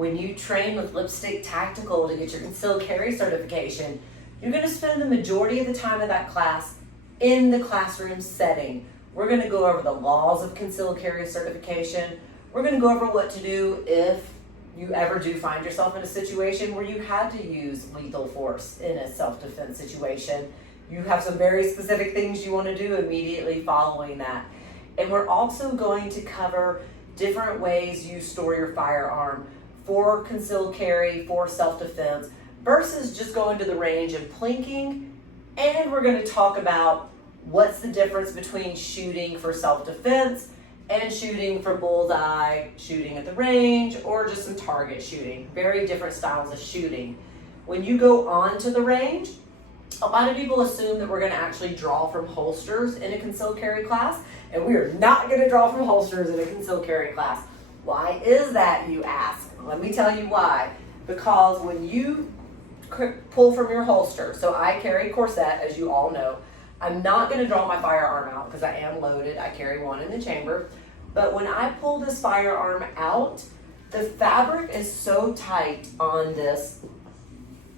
When you train with Lipstick Tactical to get your concealed carry certification, you're going to spend the majority of the time of that class in the classroom setting. We're going to go over the laws of concealed carry certification. We're going to go over what to do if you ever do find yourself in a situation where you had to use lethal force in a self-defense situation. You have some very specific things you want to do immediately following that. And we're also going to cover different ways you store your firearm for concealed carry, for self-defense, versus just going to the range and plinking. And we're going to talk about what's the difference between shooting for self-defense and shooting for bullseye, shooting at the range, or just some target shooting. Very different styles of shooting. When you go onto the range, a lot of people assume that we're going to actually draw from holsters in a concealed carry class, and we are not going to draw from holsters in a concealed carry class. Why is that, you ask? Let me tell you why. Because when you pull from your holster, so I carry corset, as you all know, I'm not going to draw my firearm out because I am loaded. I carry one in the chamber. But when I pull this firearm out, the fabric is so tight on this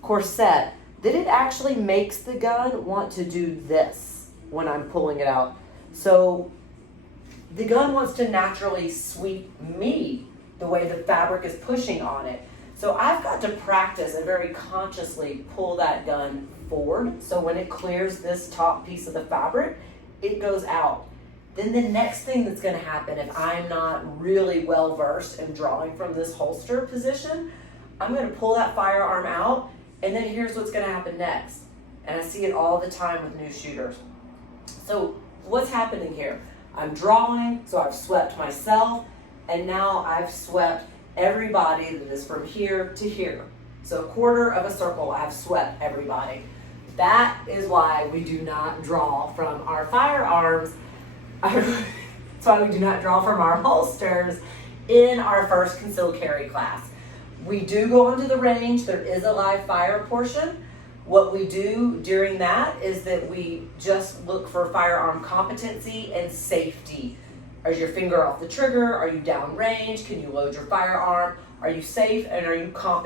corset that it actually makes the gun want to do this when I'm pulling it out. So the gun wants to naturally sweep me the way the fabric is pushing on it. So I've got to practice and very consciously pull that gun forward. So when it clears this top piece of the fabric, it goes out. Then the next thing that's going to happen, if I'm not really well versed in drawing from this holster position, I'm going to pull that firearm out, and then here's what's going to happen next. And I see it all the time with new shooters. So what's happening here? I'm drawing, so I've swept myself, and now I've swept everybody that is from here to here. So a quarter of a circle, I've swept everybody. That is why we do not draw from our firearms. That's why we do not draw from our holsters in our first concealed carry class. We do go onto the range. There is a live fire portion. What we do during that is that we just look for firearm competency and safety. Is your finger off the trigger? Are you down range? Can you load your firearm? Are you safe and are you competent?